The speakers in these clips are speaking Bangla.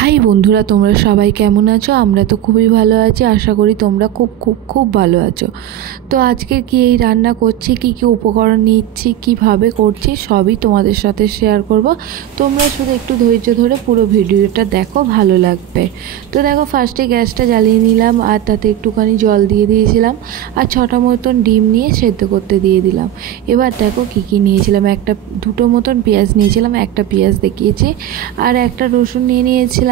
হাই বন্ধুরা, তোমরা সবাই কেমন আছো? আমরা তো খুবই ভালো আছি। আশা করি তোমরা খুব খুব খুব ভালো আছো। তো আজকে কি এই রান্না করছি, কি কি উপকরণ নিচ্ছি, কিভাবে করছি, সবই তোমাদের সাথে শেয়ার করব। তোমরা শুধু একটু ধৈর্য ধরে পুরো ভিডিওটা দেখো, ভালো লাগবে। তো দেখো, ফার্স্টে গ্যাসটা জ্বালিয়ে নিলাম আর তাতে একটুখানি জল দিয়ে দিয়েছিলাম আর 6টা মতন ডিম নিয়ে সেদ্ধ করতে দিয়ে দিলাম। এবার দেখো কি কি নিয়েছিলাম। দুটো মতন পেঁয়াজ নিয়েছিলাম, একটা পেঁয়াজ দেখিয়েছি, আর একটা রসুন নিয়ে নিয়েছিলাম,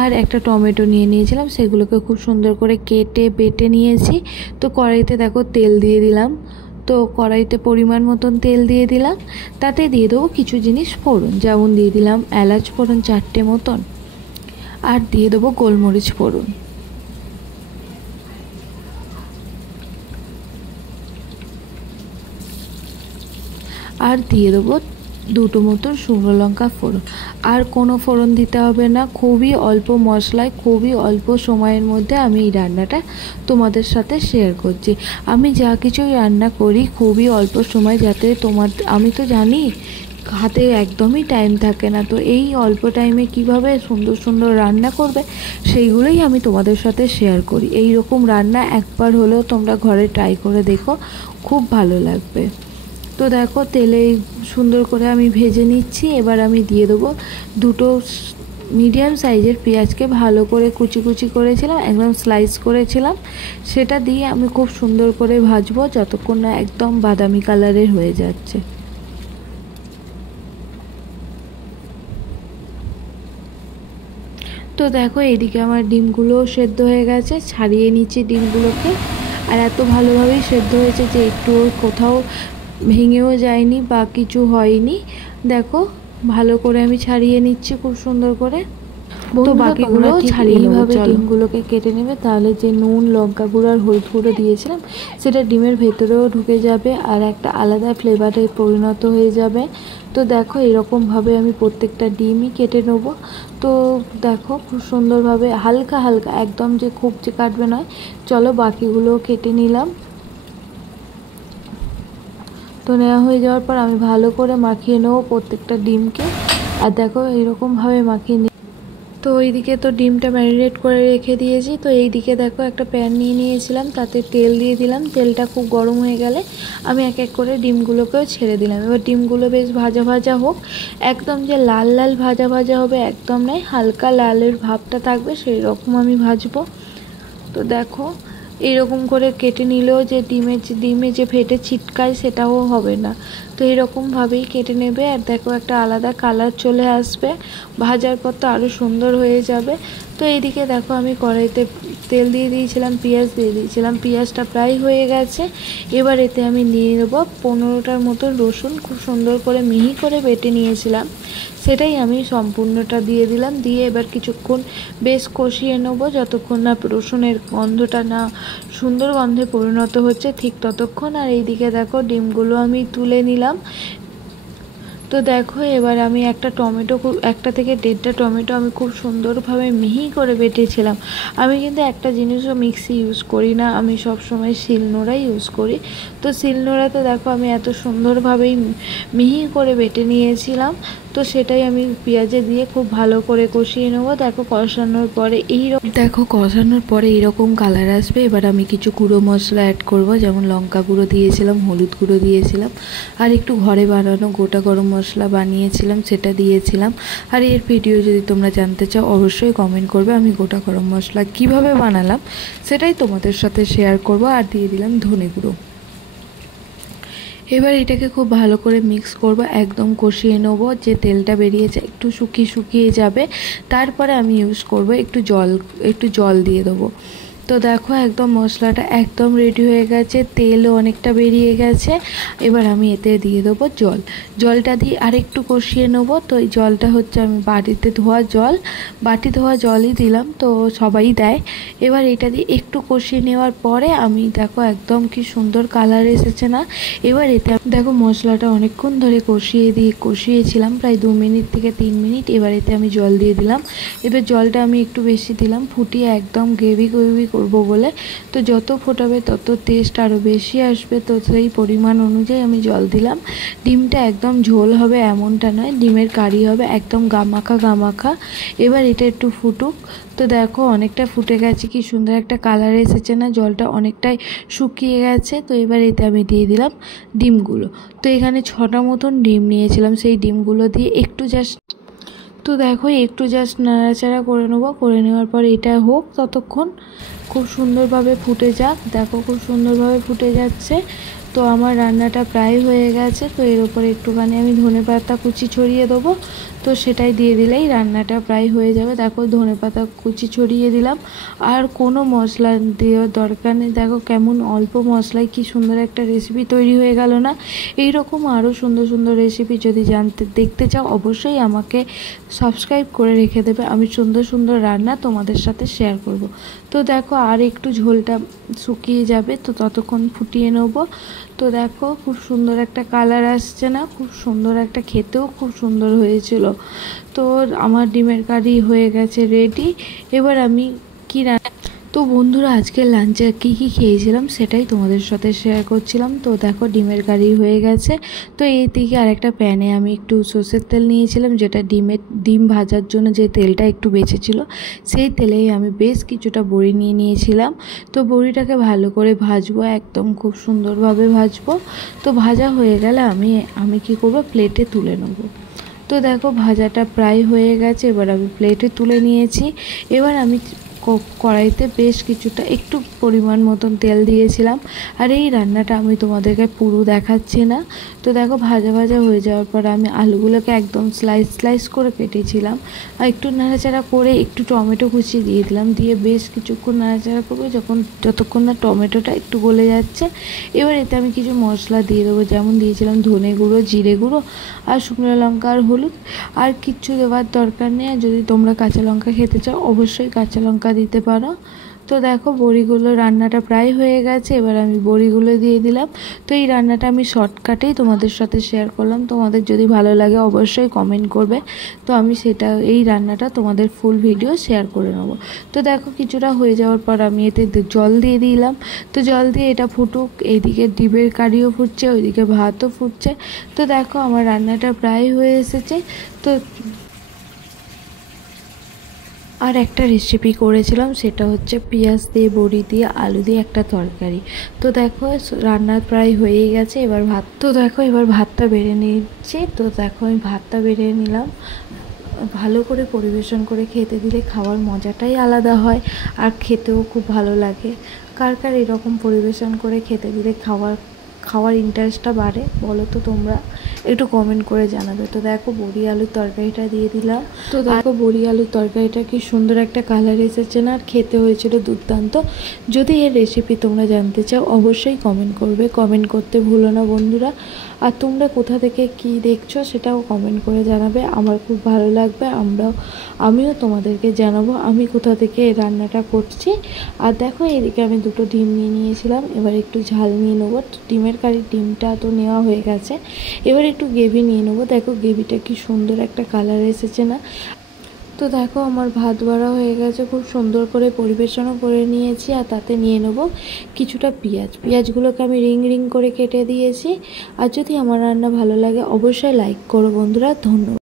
আর একটা টমেটো নিয়ে নিয়েছিলাম। সেগুলোকে খুব সুন্দর করে কেটে বেটে নিয়েছি। তো কড়াইতে দেখো তেল দিয়ে দিলাম। তো কড়াইতে পরিমাণ মতন তেল দিয়ে দিলাম। তাতে দিয়ে দেবো কিছু জিনিস ফোড়ন, যেমন দিয়ে দিলাম এলাচ ফোড়ন 4টে মতন, আর দিয়ে দেবো গোলমরিচ ফোড়ন, আর দিয়ে দেবো দুটো মতন শুকনো লঙ্কা ফোড়ন। আর কোনো ফোড়ন দিতে হবে না, খুবই অল্প মশলায় খুবই অল্প সময়ের মধ্যে আমি এই রান্নাটা তোমাদের সাথে শেয়ার করছি। আমি যা কিছুই রান্না করি খুবই অল্প সময়, যাতে আমি তো জানি হাতে একদমই টাইম থাকে না, তো এই অল্প টাইমে কিভাবে সুন্দর সুন্দর রান্না করবে সেইগুলোই আমি তোমাদের সাথে শেয়ার করি। এই রকম রান্না একবার হলেও তোমরা ঘরে ট্রাই করে দেখো, খুব ভালো লাগবে। তো দেখো, তেলে সুন্দর করে আমি ভেজে নিচ্ছি। এবার আমি দিয়ে দেবো দুটো মিডিয়াম সাইজের পেঁয়াজকে ভালো করে কুচি কুচি করেছিলাম, একদম স্লাইস করেছিলাম। সেটা দিয়ে আমি খুব সুন্দর করে ভাজবো যতক্ষণ না একদম বাদামি কালারের হয়ে যাচ্ছে। তো দেখো, এইদিকে আমার ডিমগুলো সেদ্ধ হয়ে গেছে, ছাড়িয়ে নিচ্ছি ডিমগুলোকে। আর এত ভালোভাবেই সেদ্ধ হয়েছে যে একটু কোথাও ভেঙেও যায়নি বা কিছু হয়নি। দেখো, ভালো করে আমি ছাড়িয়ে নিচ্ছি খুব সুন্দর করে। তো বাকিগুলো ছাড়িয়ে এইভাবে ডিমগুলোকে কেটে নেবে, তাহলে যে নুন, লঙ্কা গুঁড়ো আর হলুদ গুঁড়ো দিয়েছিলাম সেটা ডিমের ভেতরেও ঢুকে যাবে আর একটা আলাদা ফ্লেভারে পরিণত হয়ে যাবে। তো দেখো, এরকমভাবে আমি প্রত্যেকটা ডিমই কেটে নেবো। তো দেখো, খুব সুন্দরভাবে হালকা হালকা, একদম যে খুব যে কাটবে নয়। চলো, বাকিগুলোও কেটে নিলাম। তো নেওয়া হয়ে যাওয়ার পর আমি ভালো করে মাখিয়ে নেবো প্রত্যেকটা ডিমকে। আর দেখো, এরকমভাবে মাখিয়ে তো এইদিকে তো ডিমটা ম্যারিনেট করে রেখে দিয়েছি। তো এইদিকে দেখো, একটা প্যান নিয়ে নিয়েছিলাম, তাতে তেল দিয়ে দিলাম। তেলটা খুব গরম হয়ে গেলে আমি এক এক করে ডিমগুলোকেও ছেড়ে দিলাম। এবার ডিমগুলো বেশ ভাজা ভাজা হোক, একদম যে লাল লাল ভাজা ভাজা হবে একদম নয়, হালকা লালের ভাবটা থাকবে সেই রকম আমি ভাজবো। তো দেখো, এইরকম করে কেটে নিলেও যে ডিমে যে ফেটে ছিটকায় সেটাও হবে না। তো এরকমভাবেই কেটে নেবে। আর দেখো, একটা আলাদা কালার চলে আসবে, ভাজার পর তো আরও সুন্দর হয়ে যাবে। তো এইদিকে দেখো, আমি কড়াইতে তেল দিয়ে দিয়েছিলাম, পেঁয়াজ দিয়ে দিয়েছিলাম, পেঁয়াজটা প্রায় হয়ে গেছে। এবার এতে আমি নিয়ে নেবো 15টার মতো রসুন, খুব সুন্দর করে মিহি করে বেটে নিয়েছিলাম, সেটাই আমি সম্পূর্ণটা দিয়ে দিলাম। দিয়ে এবার কিছুক্ষণ বেশ কষিয়ে নেবো, যতক্ষণ না রসুনের গন্ধটা না সুন্দর গন্ধে পরিণত হচ্ছে ঠিক ততক্ষণ। আর এইদিকে দেখো, ডিমগুলো আমি তুলে নিলাম। তো দেখো, এবার আমি একটা থেকে 1.5টা টমেটো আমি খুব সুন্দরভাবে মিহি করে বেটেছিলাম। আমি কিন্তু একটা জিনিসও মিক্সি ইউজ করি না, আমি সব সময় শিলনোড়াই ইউজ করি। তো শিলনোড়াতে দেখো, আমি এত সুন্দরভাবেই মিহি করে বেটে নিয়েছিলাম। তো সেটাই আমি পেঁয়াজে দিয়ে খুব ভালো করে কষিয়ে নেবো। কষানোর পরে এইরকম কালার আসবে। এবার আমি কিছু গুঁড়ো মশলা অ্যাড করব, যেমন লঙ্কা গুঁড়ো দিয়েছিলাম, হলুদ গুঁড়ো দিয়েছিলাম, আর একটু ঘরে বানানো গোটা গরম মশলা বানিয়েছিলাম সেটা দিয়েছিলাম। আর এর ভিডিও যদি তোমরা জানতে চাও অবশ্যই কমেন্ট করবে, আমি গোটা গরম মশলা কিভাবে বানালাম সেটাই তোমাদের সাথে শেয়ার করব। আর দিয়ে দিলাম ধনে গুঁড়ো। এবার এটাকে খুব ভালো করে মিক্স করব, একদম কষিয়ে নেব, যে তেলটা বেরিয়েছে একটু শুকিয়ে যাবে। তারপরে আমি ইউজ করব একটু জল দিয়ে দেবো। তো দেখো, একদম মশলাটা একদম রেডি হয়ে গেছে, তেলও অনেকটা বেরিয়ে গেছে। এবার আমি এতে দিয়ে দেবো জলটা দিয়ে আরেকটু কষিয়ে নেবো। তো এই জলটা হচ্ছে আমি বাটি ধোয়া জলই দিলাম, তো সবাই দেয়। এবার এটা দিয়ে একটু কষিয়ে নেওয়ার পরে আমি দেখো, একদম কি সুন্দর কালার এসেছে না। এবার এতে দেখো, মশলাটা অনেকক্ষণ ধরে কষিয়েছিলাম, প্রায় 2 মিনিট থেকে 3 মিনিট। এবার এতে আমি জল দিয়ে দিলাম। এবার জলটা আমি একটু বেশি দিলাম, ফুটিয়ে একদম গ্রেভি করব বলে। তো যত ফোটাবে তত টেস্ট আরও বেশি আসবে, তো সেই পরিমাণ অনুযায়ী আমি জল দিলাম। ডিমটা একদম ঝোল হবে এমনটা নয়, ডিমের কারি হবে একদম গামাখা গামাখা। এবার এটা একটু ফুটুক। তো দেখো অনেকটা ফুটে গেছে, কি সুন্দর একটা কালার এসেছে না, জলটা অনেকটাই শুকিয়ে গেছে। তো এবার এতে আমি দিয়ে দিলাম ডিমগুলো। তো এখানে 6টা মতন ডিম নিয়েছিলাম, সেই ডিমগুলো দিয়ে একটু জাস্ট, তো দেখো একটু জাস্ট নাড়াচাড়া করে নেবো। করে নেওয়ার পর এটা হোক ততক্ষণ, খুব সুন্দরভাবে ফুটে যাক। দেখো খুব সুন্দরভাবে ফুটে যাচ্ছে। তো আমার রান্নাটা প্রায় হয়ে গেছে। তো এর উপরে একটুখানি আমি ধনেপাতা কুচি ছড়িয়ে দেবো। তো সেটাই দিয়ে দিলেই রান্নাটা প্রায় হয়ে যাবে। দেখো ধনেপাতা কুচি ছড়িয়ে দিলাম, আর কোনো মশলা দেওয়ার দরকার নেই। দেখো কেমন অল্প মশলায় কি সুন্দর একটা রেসিপি তৈরি হয়ে গেল না। এই রকম আরও সুন্দর সুন্দর রেসিপি যদি দেখতে চাও অবশ্যই আমাকে সাবস্ক্রাইব করে রেখে দেবে। আমি সুন্দর সুন্দর রান্না তোমাদের সাথে শেয়ার করব। তো দেখো আর একটু ঝোলটা শুকিয়ে যাবে, তো ততক্ষণ ফুটিয়ে নেব। তো দেখো খুব সুন্দর একটা কালার আসছে না, খুব সুন্দর একটা, খেতেও খুব সুন্দর হয়েছিল। তো আমার ডিমের কারি হয়ে গেছে রেডি। এবার আমি কি তো বন্ধুরা আজকের লাঞ্চে কী কী খেয়েছিলাম সেটাই তোমাদের সাথে শেয়ার করছিলাম। তো দেখো ডিমের কারি হয়ে গেছে। তো এই দিকে আরেকটা প্যানে আমি একটু সর্ষের তেল নিয়েছিলাম, যেটা ডিম ভাজার জন্য যে তেলটা একটু বেঁচেছিল, সেই তেলেই আমি বেশ কিছুটা বড়ি নিয়ে নিয়েছিলাম। তো বড়িটাকে ভালো করে ভাজবো, একদম খুব সুন্দরভাবে ভাজবো। তো ভাজা হয়ে গেলে আমি কি করব, প্লেটে তুলে নেব। তো দেখো ভাজাটা প্রায় হয়ে গেছে, এবার আমি প্লেটে তুলে নিয়েছি। এবার আমি কড়াইতে বেশ কিছুটা একটু পরিমাণ মতন তেল দিয়েছিলাম। আর এই রান্নাটা আমি তোমাদেরকে পুরো দেখাচ্ছি না। তো দেখো ভাজা ভাজা হয়ে যাওয়ার পর আমি আলুগুলোকে একদম স্লাইস করে কেটেছিলাম, আর একটু নাড়াচাড়া করে একটু টমেটো কুচি দিয়ে দিলাম। দিয়ে বেশ কিছুক্ষণ নাড়াচাড়া করবো যতক্ষণ না টমেটোটা একটু গলে যাচ্ছে। এবার এতে আমি কিছু মশলা দিয়ে দেবো, যেমন দিয়েছিলাম ধনে গুঁড়ো, জিরে গুঁড়ো, আর শুকনো লঙ্কা আর হলুদ। আর কিচ্ছু দেওয়ার দরকার নেই। আর যদি তোমরা কাঁচা লঙ্কা খেতে চাও অবশ্যই কাঁচা লঙ্কা দিতে পারো। তো দেখো বড়িগুলো রান্নাটা প্রায় হয়ে গেছে, এবার আমি বড়িগুলো দিয়ে দিলাম। তো এই রান্নাটা আমি শর্টকাটেই তোমাদের সাথে শেয়ার করলাম, তোমাদের যদি ভালো লাগে অবশ্যই কমেন্ট করবে। তো আমি এই রান্নাটা তোমাদের ফুল ভিডিও শেয়ার করে নেব। তো দেখো কিছুটা হয়ে যাওয়ার পর আমি এতে জল দিয়ে দিলাম। তো জল দিয়ে এটা ফুটুক, এইদিকে ডিমের কারিও ফুটছে, ওইদিকে ভাতও ফুটছে। তো দেখো আমার রান্নাটা প্রায় হয়ে এসেছে। তো আর একটা রেসিপি করেছিলাম, সেটা হচ্ছে পেঁয়াজ দিয়ে বড়ি দিয়ে আলু দিয়ে একটা তরকারি। তো দেখো রান্না প্রায় হয়েই গেছে। এবার ভাতটা বেড়ে নিচ্ছি। তো দেখো আমি ভাতটা বেড়ে নিলাম। ভালো করে পরিবেশন করে খেতে দিলে খাওয়ার মজাটাই আলাদা হয়, আর খেতেও খুব ভালো লাগে। কার কার এরকম পরিবেশন করে খেতে দিলে খাওয়ার ইন্টারেস্টটা বাড়ে বলো তো তোমরা, একটু কমেন্ট করে জানাবে। তো দেখো বড়ি আলুর তরকারিটা দিয়ে দিলাম। তো দেখো বড়ি আলুর তরকারিটা কি সুন্দর একটা কালার এসেছে না, আর খেতে হয়েছিল দুর্দান্ত। যদি এর রেসিপি তোমরা জানতে চাও অবশ্যই কমেন্ট করবে, কমেন্ট করতে ভুলো না বন্ধুরা। আর তোমরা কোথা থেকে কি দেখছো সেটাও কমেন্ট করে জানাবে, আমার খুব ভালো লাগবে। আমিও তোমাদেরকে জানাবো আমি কোথা থেকে এই রান্নাটা করছি। আর দেখো এদিকে আমি 2টো ডিম নিয়ে নিয়েছিলাম, এবার একটু ঝাল নিয়ে নেবো। ডিমের কারির ডিমটা তো নেওয়া হয়ে গেছে, এবার একটু গ্রেভি নিয়ে নেবো। দেখো গ্রেভিটা কি সুন্দর একটা কালার এসেছে না। তো দেখো আমার ভাত বাড়া হয়ে গেছে, খুব সুন্দর করে পরিবেশনও করে নিয়েছি। আর তাতে নিয়ে নেব কিছুটা পেঁয়াজগুলোকে আমি রিং করে কেটে দিয়েছি। আর যদি আমার রান্না ভালো লাগে অবশ্যই লাইক করো বন্ধুরা। ধন্যবাদ।